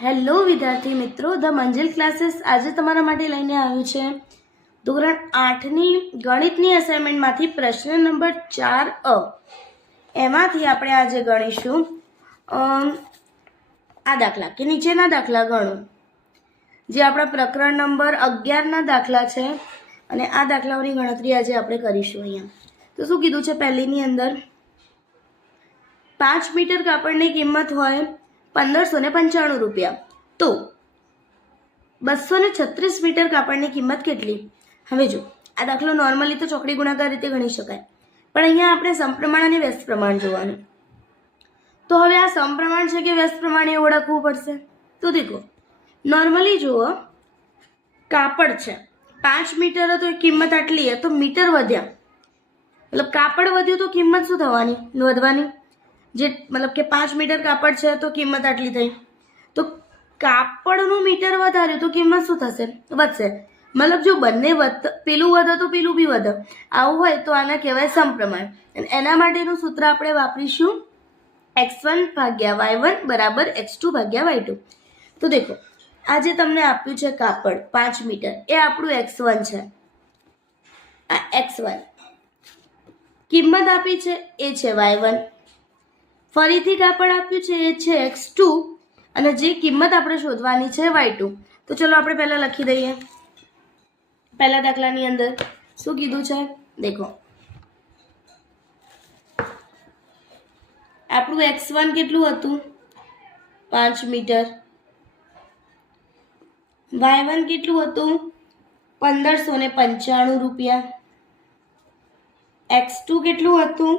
Hello વિદ્યાર્થી મિત્રો, the Manzil classes આજે તમારા માટે લઈને આવ્યું છે ધોરણ 8ની ગણિતની અસાઇનમેન્ટમાંથી પ્રશ્ન નંબર 4 એમાંથી આપણે આજે ગણીશું આ દાખલા કે નીચેના દાખલા ગણો, જે આપણા પ્રકરણ નંબર 11ના દાખલા છે અને આ દાખલાઓની ગણતરી આજે આપણે કરીશું. અહીંયા તો શું કીધું છે, પહેલીની અંદર 5 મીટર કાપડની કિંમત હોય 1595 રૂપિયા, તો 236 મીટર કાપડની કિંમત કેટલી? હવે જો આ દાખલો નોર્મલી તો ચોકડી ગુણાકાર રીતે ગણી શકાય, પણ અહીંયા આપણે સમપ્રમાણ અને વ્યસ્ત પ્રમાણ જોવાનું. તો હવે આ સમપ્રમાણ છે કે વ્યસ્ત પ્રમાણ એ ઓળખવું પડશે. તો દેખો, નોર્મલી જુઓ, કાપડ છે 5 મીટર તો કિંમત આટલી તો મીટર વધ્યા, મતલબ કાપડ વધ્યું તો કિંમત શું થવાની? વધવાની. જે મતલબ કે 5 મીટર કાપડ છે તો કિંમત આટલી થઈ, તો કાપડનું મીટર વધાર્યું તો કિંમત શું થશે? વધશે. મતલબ જો બંને પેલું વધે તો પેલું બી વધે, આવું હોય તો આને કહેવાય સમપ્રમાણ. અને એના માટેનું સૂત્ર આપણે વાપરીશું x1 ભાગ્યા y1 બરાબર x2 ભાગ્યા y2. તો દેખો, આ જે તમને આપ્યું છે કાપડ 5 મીટર, એ આપણું x1 છે, આ x1. કિંમત આપી છે એ છે y1. ફરીથી કાપડ આપ્યું છે એ છે x2 અને જે કિંમત આપણે શોધવાની છે y2. તો ચલો આપણે પહેલા લખી દઈએ. પહેલા દાખલાની અંદર શું કીધું છે? દેખો, આપણું x1 કેટલું હતું? 5 મીટર. y1 કેટલું હતું? 1595 રૂપિયા. x2 કેટલું હતું?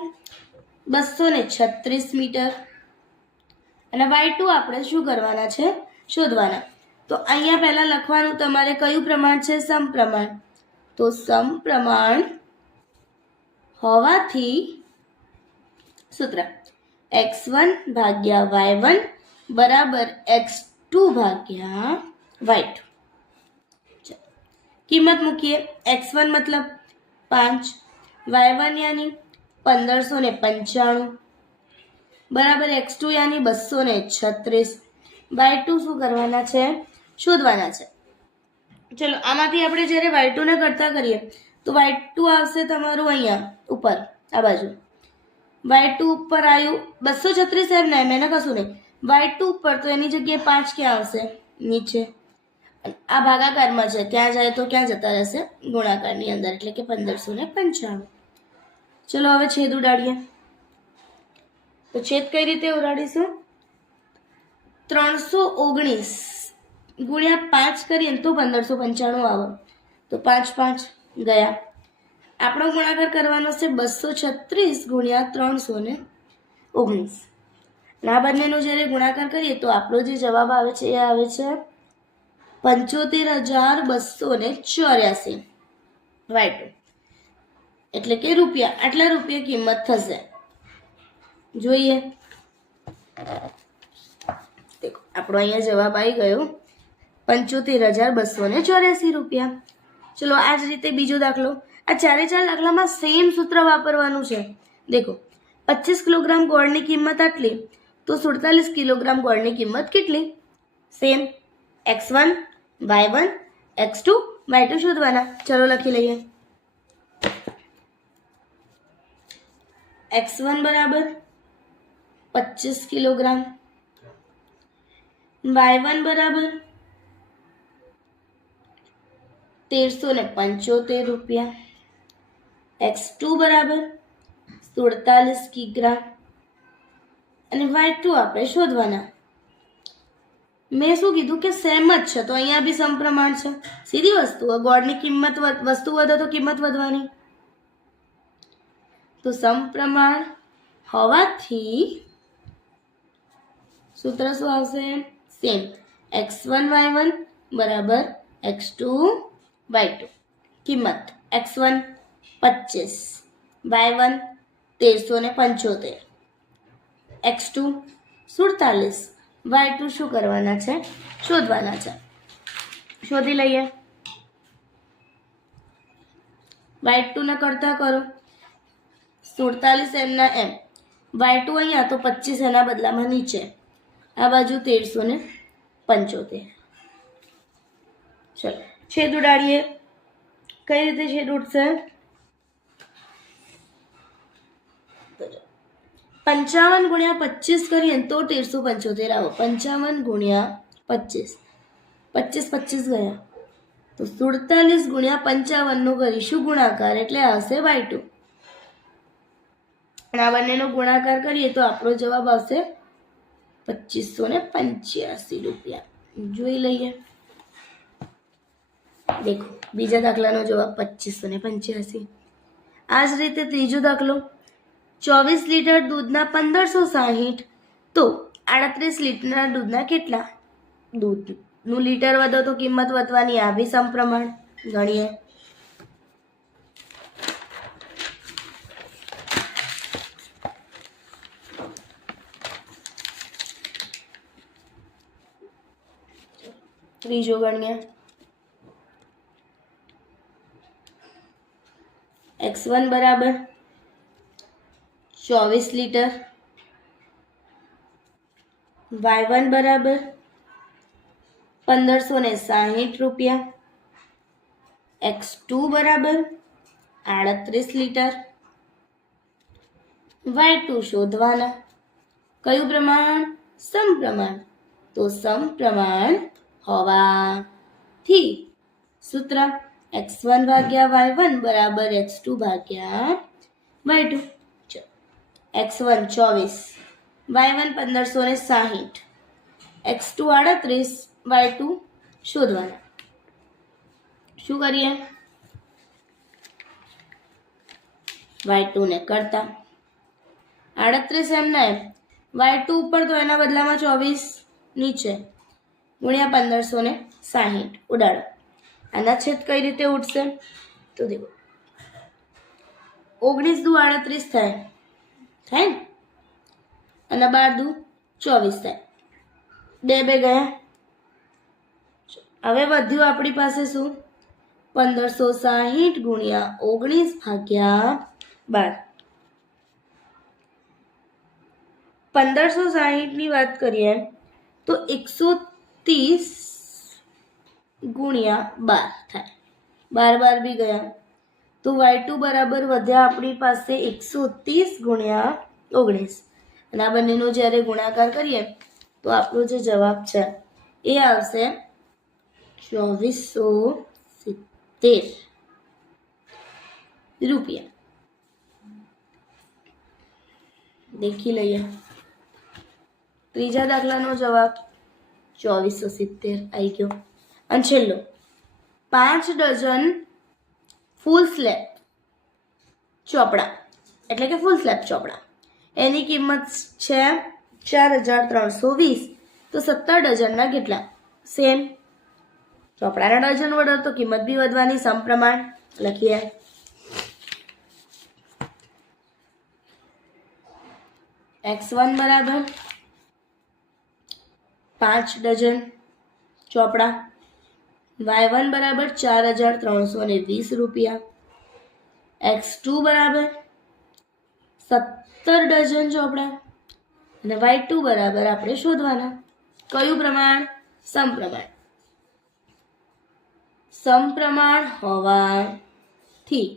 236 મીટર. અને y2 આપણે શું કરવાના છે? શોધવાના. તો અહીંયા પહેલા લખવાનું તમારે કયું પ્રમાણ છે? સમપ્રમાણ. તો સમપ્રમાણ હોવાથી સૂત્ર x1 ભાગ્યા y1 બરાબર x2 ભાગ્યા y2. કિંમત મૂકીએ. x1 મતલબ 5, y1 યાની 1595 બરાબર x2 યાની 236. y2 શું કરવાના છે? શોધવાના છે. ચલો, આમાંથી આપણે જ્યારે y2 ને કરતા કરીએ તો y2 આવશે તમારું અહીંયા ઉપર, આ બાજુ. y2 ઉપર આવ્યું 236 એમ નહીં, મેં કશું નહીં. y2 ઉપર તો એની જગ્યાએ 5 ક્યાં આવશે? નીચે. આ ભાગાકારમાં છે, ત્યાં જાય તો ક્યાં જતા રહેશે? ગુણાકારની અંદર, એટલે કે 1595. ચલો હવે છેદ ઉડાડીએ. તો છેદ કઈ રીતે ઉડાડીશું? 319 ગુણ્યા 5 કરીએ તો 1595 આવે, તો 5 5 ગયા. આપણો ગુણાકાર કરવાનો છે 236 ગુણ્યા 319. આ બંનેનો જ્યારે ગુણાકાર કરીએ તો આપણો જે જવાબ આવે છે એ આવે છે 75284 y2, એટલે કે રૂપિયા. આટલા રૂપિયા કિંમત થશે. જોઈએ, દેખો આપણો અહીંયા જવાબ આવી ગયો 75284 રૂપિયા. ચલો, આ જ રીતે બીજો દાખલો. આ ચારે ચાર દાખલામાં સેમ સૂત્ર વાપરવાનું છે. દેખો, 25 કિલોગ્રામ ગોળની કિંમત આટલી, તો 47 કિલોગ્રામ ગોળની કિંમત કેટલી? Same. x1 y1 x2 y2 શોધવાના. ચલો લખી લઈએ. x1 બરાબર 25 કિલોગ્રામ, y1 બરાબર 1375 રૂપિયા, x2 બરાબર 47 કિગ્રા અને y2 આપણે શોધવાના. મેં શું કીધું કે સેમ જ છે, તો અહીંયા બી સમપ્રમાણ છે. સીધી વસ્તુ, ગોળની કિંમત વસ્તુ વધે તો કિંમત વધવાની. તો સમપ્રમાણ હોવાથી સૂત્ર શું આવશે? સેમ. x1 y1 બરાબર x2 y2. કિંમત x1 25, y1 1375, x2 47, y2 શું કરવાના છે? શોધવાના છે. શોધી લઈએ. y2 ને કરતા કરો 47 એમના એમ, y2 અહીંયા તો 25 એના બદલામાં નીચે, આ બાજુ 1375 75. ચલો છેદ ઉડાડીએ. કઈ રીતે છેદ ઉડશે? 55 ગુણ્યા 25 કરીએ તો 1375 આવો. 55 ગુણ્યા 25, 25 25 ગયા તો 47 ગુણ્યા 55 નો કરીશું ગુણાકાર, એટલે આવશે y2. અને આ બંનેનો ગુણાકાર કરીએ તો આપણો જવાબ આવશે 2585 રૂપિયા. જોઈ લઈએ. દેખો બીજા દાખલાનો જવાબ 2585. આ જ રીતે ત્રીજો દાખલો, 24 લીટર દૂધના 1560 તો 38 લીટરના દૂધના કેટલા? દૂધનું લીટર વધો તો કિંમત વધવાની, આ બી સમપ્રમાણ. ગણીએ. ત્રીજો ગણીએ. x1 બરાબર 24 લીટર, y1 બરાબર 1560 રૂપિયા, x2 બરાબર 38 લીટર, y2 શોધવાના. કયું પ્રમાણ? સમપ્રમાણ. તો સમપ્રમાણ હોવાથી સૂત્ર x1 ભાગ્યા y1 બરાબર x2 ભાગ્યા y2. x1 24, y1 1560, x2 38, y2 શોધવાના. શું કરીએ? y2 ને કરતા 38 એમના એમ, y2 ઉપર તો એના બદલામાં 24 નીચે ગુણ્યા 1560 ઉડાડો. આના છેદ કઈ રીતે ઉઠશે? તો દેખો 19 દુ 38 થાય ને, અને 12 દુ 24 થાય. 2 2 ગયા. હવે વધ્યું આપણી પાસે શું? 1560 ગુણ્યા 19 ભાગ્યા 12. 1560 ની વાત કરીએ તો 130 ગુણ્યા 12 થાય. 12 12 બી ગયા. તો y2 બરાબર વધ્યા આપણી પાસે 130 ગુણ્યા 19. અને આ બંનેનો જ્યારે ગુણાકાર કરીએ તો આપણો જે જવાબ છે એ આવશે 2470 રૂપિયા. દેખી લઈએ. ત્રીજા દાખલાનો જવાબ 2470 આવી ગયો. અને છેલ્લો 5 ડઝન ફૂલ સ્લેબ ચોપડા, એટલે કે ફૂલ સ્લેબ ચોપડા, એની કિંમત છે 4320. તો 17 ડઝનના કેટલા? સેમ. ચોપડાના ડઝન વડે તો કિંમત બી વધવાની, સમપ્રમાણ. લખીએ. x1 બરાબર 5 ડઝન ચોપડા, y1 બરાબર 4320 રૂપિયા, x2 બરાબર 17 ડઝન ચોપડા, અને y2 બરાબર આપણે શોધવાના. કયું પ્રમાણ? સમપ્રમાણ. સમપ્રમાણ હોવાથી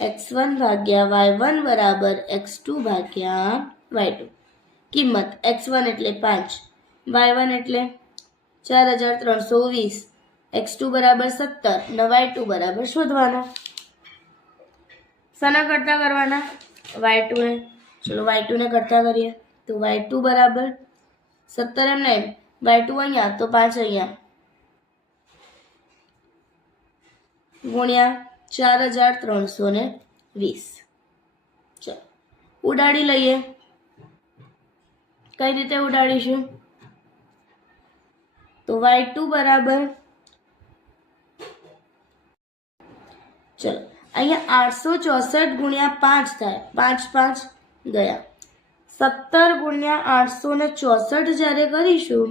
x1 ભાગ્યા y1 બરાબર x2 ભાગ્યા y2. કિંમત x1 એટલે 5, y1 એટલે 4320, x2 બરાબર 17 અને y2 બરાબર શોધવાના. શાના કરતા કરવાના? y2 ને. ચલો y2 ને કરતા કરીએ. તો y2 બરાબર 17 એમ નહીં, y2 અહીંયા તો 5 અહીંયા ગુણ્યા 4320. ચલો ઉડાડી લઈએ. કઈ રીતે ઉડાડીશું? તો y2 બરાબર, ચલો અહીંયા 864 ગુણ્યા 5 થાય, 5 5 ગયા. 17 ગુણ્યા 864 જ્યારે કરીશું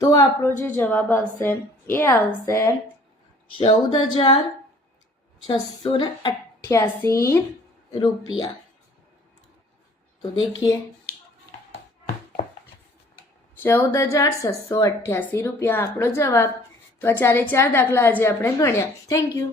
તો આપણો જે જવાબ આવશે એ આવશે 14688 રૂપિયા. तो देखिए 14,688 રૂપિયા આપણો જવાબ. તો આ 4 દાખલા આજે આપણે ગણ્યા. Thank you.